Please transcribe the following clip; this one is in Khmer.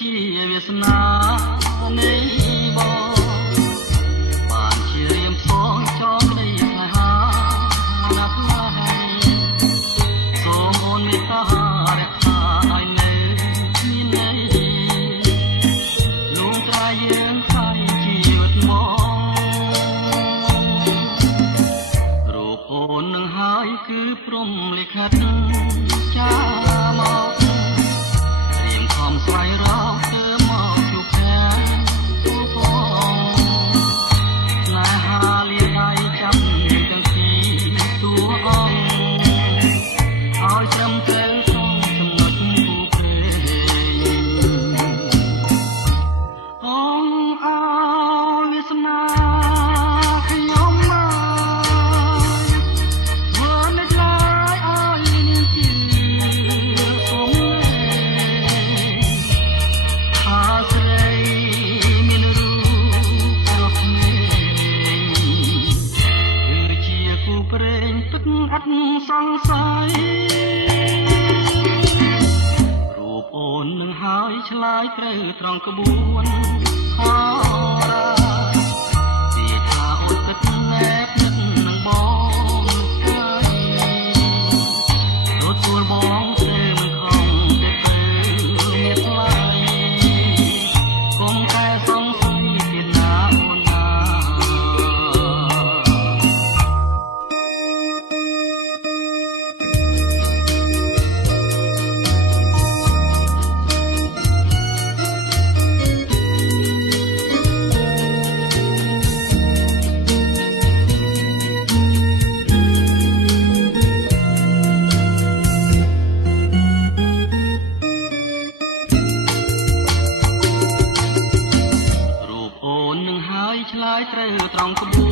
ជាវាសនានៃបងបានជារៀមផងចងនៃស្នេហាណាស់ណាស់សូមអូនមេត្តារក្សាឲ្យនៅមានន័យលួងត្រាយើងខ្លាយជីវិតមករូបអូននឹងហើយគឺព្រំលិខិតចាមកស្វែងរកធ្វើមកជួបគ្នាទូបងស្នេហាលៀនដៃចាំទាំងពីរតួអង្គឲ្យត្រឹមត្រូវក្នុងចំណុចគូព្រេងឲ្យវាសនាខ្ញុំមកធ្វើនឹកឡើយឲ្យនាងជាសូមព្រេងទឹកអត់សង្ស័យរូបអូននឹងហើយឆ្លើយត្រូវត្រង់ក្បួនហោរាជាថាអូនទឹកណែបនឹកនឹងបងហើយទទួលបងត្រូវមិនខំទេពេលថ្លៃកុំតែសង្ស័យទៀតណាអូនណាឆ្លើយត្រូវត្រង់ក្បួន